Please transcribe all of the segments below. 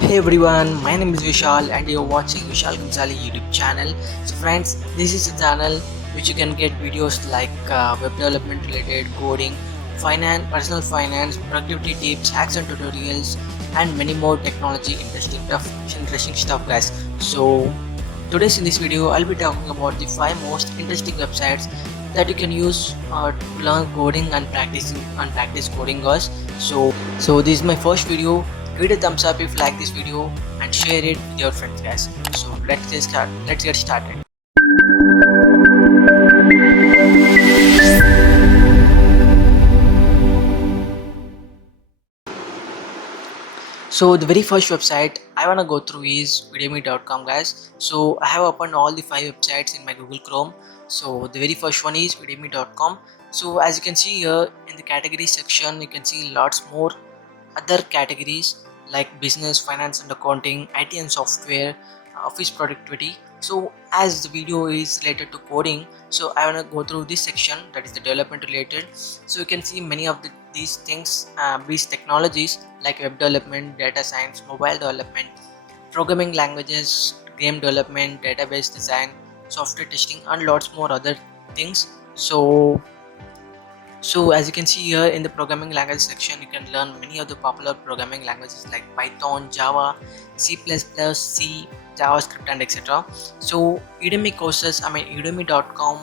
Hey everyone, my name is Vishal and you're watching Vishal Gonzali YouTube channel. So friends, this is a channel which you can get videos like web development related, coding, finance, personal finance, productivity tips, hacks and tutorials, and many more technology interesting stuff guys. So today's in this video I'll be talking about the 5 most interesting websites that you can use to learn coding and practice coding guys. So this is my first video. Give it a thumbs up if you like this video and share it with your friends guys. So let's get started. So the very first website I wanna go through is udemy.com guys. So I have opened all the 5 websites in my Google Chrome. So the very first one is udemy.com. So as you can see here in the category section, you can see lots more other categories like business, finance and accounting, IT and software, office productivity. So as the video is related to coding, so I want to go through this section, that is the development related. So you can see many of these things, these technologies like web development, data science, mobile development, programming languages, game development, database design, software testing and lots more other things. So as you can see here in the programming language section, you can learn many of the popular programming languages like Python, Java, C++, C, JavaScript and etc. So Udemy courses, udemy.com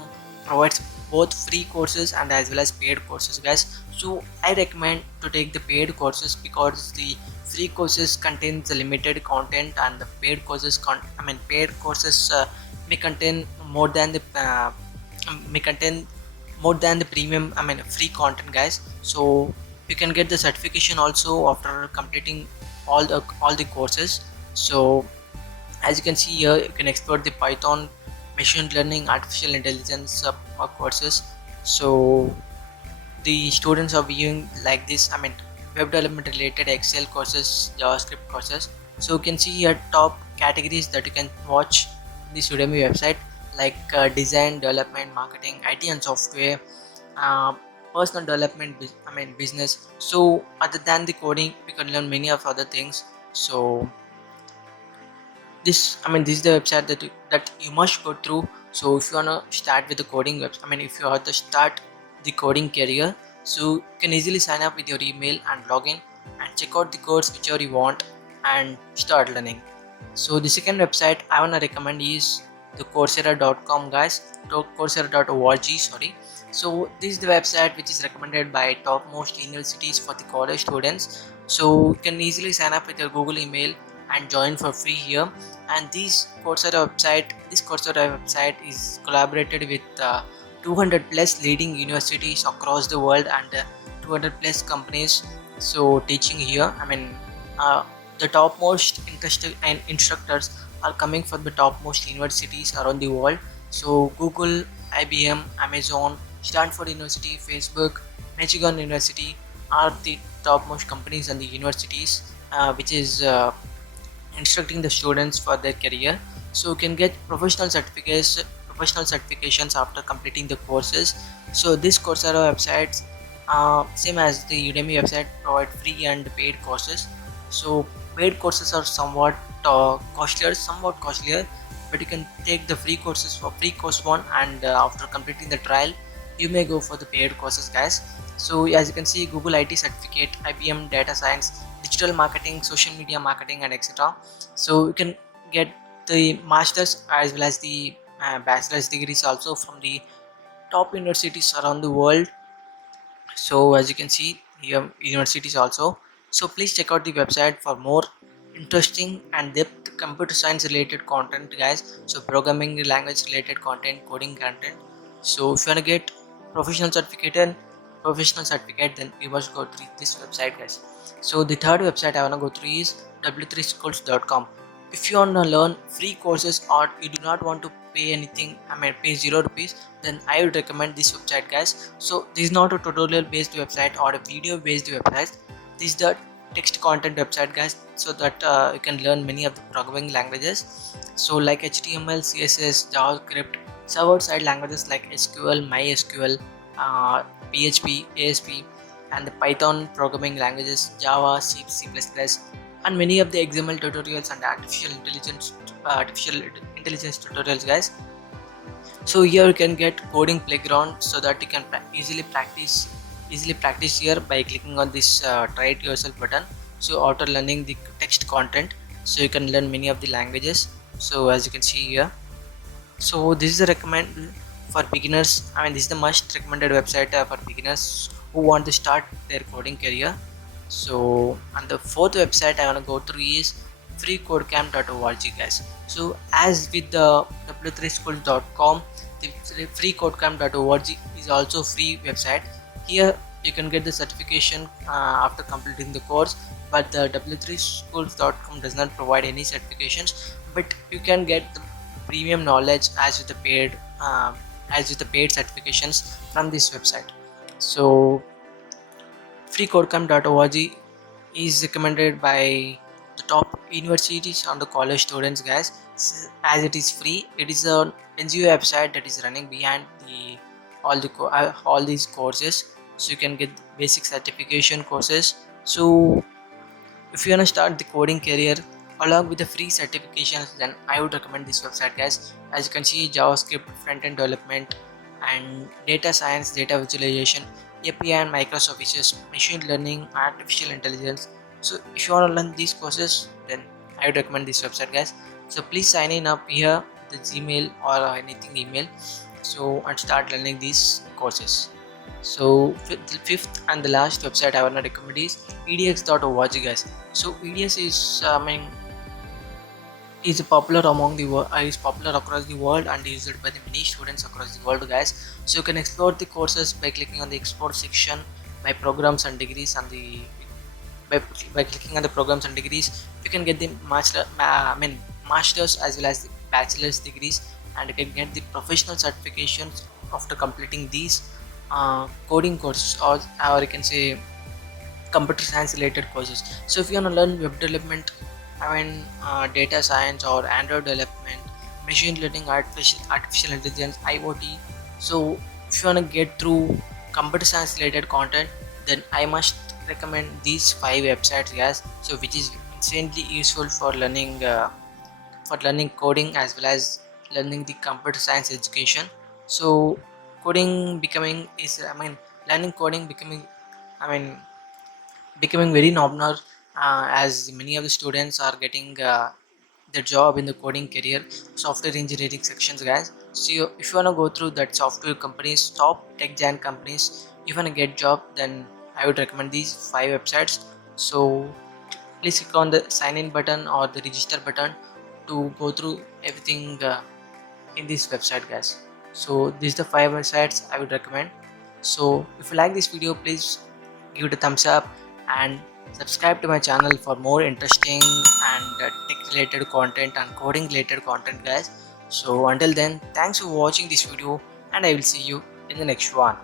provides both free courses and as well as paid courses guys. So I recommend to take the paid courses because the free courses contains the limited content and the paid courses may contain more than the may contain more than the premium free content guys. So you can get the certification also after completing all the courses. So as you can see here, you can explore the Python, machine learning, artificial intelligence courses. So the students are viewing like this, web development related, Excel courses, JavaScript courses. So you can see here top categories that you can watch this Udemy website like design, development, marketing, IT and software, uh, personal development, business. So other than the coding, we can learn many of other things. So this is the website that you must go through. So if you wanna start with the coding website, if you want to start the coding career, so you can easily sign up with your email and log in and check out the course whichever you want and start learning. So the second website I wanna recommend is the coursera.com guys, coursera.org, sorry. So this is the website which is recommended by topmost universities for the college students. So you can easily sign up with your Google email and join for free here. And this Coursera website is collaborated with 200 plus leading universities across the world and 200 plus companies. So teaching here, the topmost interested and instructors are coming from the topmost universities around the world. So Google, IBM, Amazon, Stanford University, Facebook, Michigan University are the topmost companies and the universities which is instructing the students for their career. So you can get professional certifications after completing the courses. So this Coursera websites, same as the Udemy website, provide free and paid courses. So paid courses are somewhat costlier, but you can take the free courses for free course one, and after completing the trial you may go for the paid courses guys. So as you can see, Google IT certificate, IBM data science, digital marketing, social media marketing and etc. So you can get the masters as well as the bachelor's degrees also from the top universities around the world. So as you can see here, universities also. So please check out the website for more interesting and depth computer science related content guys. So programming language related content, coding content. So if you want to get professional certificate professional certificate, then you must go to this website guys. So the third website I want to go through is w3schools.com. If you want to learn free courses or you do not want to pay anything, pay 0 rupees, then I would recommend this website guys. So this is not a tutorial based website or a video based website. This is the text content website guys, so that you can learn many of the programming languages. So like HTML, CSS, JavaScript, server side languages like SQL, MySQL, PHP, ASP, and the Python programming languages, Java, C, C++, and many of the XML tutorials and artificial intelligence tutorials, guys. So here you can get coding playground so that you can easily practice here by clicking on this try it yourself button. So after learning the text content, so you can learn many of the languages. So as you can see here, so this is a recommend for beginners. I mean, this is the most recommended website for beginners who want to start their coding career. So, and the fourth website I want to go through is freecodecamp.org, guys. So as with the w3schools.com, the freecodecamp.org is also free website. Here you can get the certification after completing the course, but the w3schools.com does not provide any certifications, but you can get the premium knowledge as with the paid certifications from this website. So freecodecamp.org is recommended by the top universities and the college students, guys. As it is free, it is an NGO website that is running behind all these courses, so you can get basic certification courses. So if you want to start the coding career along with the free certifications, then I would recommend this website, guys. As you can see, JavaScript, front-end development, and data science, data visualization, API and microservices, machine learning, artificial intelligence. So if you want to learn these courses, then I would recommend this website, guys. So please sign in up here, the Gmail or anything email, so and start learning these courses. So fifth and the last website I want to recommend is edx.org, guys. So EDX is popular among the world, is popular across the world and used by the many students across the world, guys. So you can explore the courses by clicking on the explore section, by programs and degrees, and the by clicking on the programs and degrees you can get the masters as well as the bachelor's degrees, and you can get the professional certifications after completing these coding courses, or you can say computer science related courses. So if you want to learn web development, data science or Android development, machine learning, artificial intelligence, IoT. So if you want to get through computer science related content, then I must recommend these 5 websites, guys. So which is insanely useful for learning coding as well as learning the computer science education. So coding becoming is learning coding I mean becoming very normal, as many of the students are getting their job in the coding career, software engineering sections, guys. So if you want to go through that software companies, top tech giant companies, if you want to get job, then I would recommend these 5 websites. So please click on the sign in button or the register button to go through everything in this website, guys. So these are the 5 websites I would recommend. So if you like this video, please give it a thumbs up and subscribe to my channel for more interesting and tech related content and coding related content, guys. So until then, thanks for watching this video and I will see you in the next one.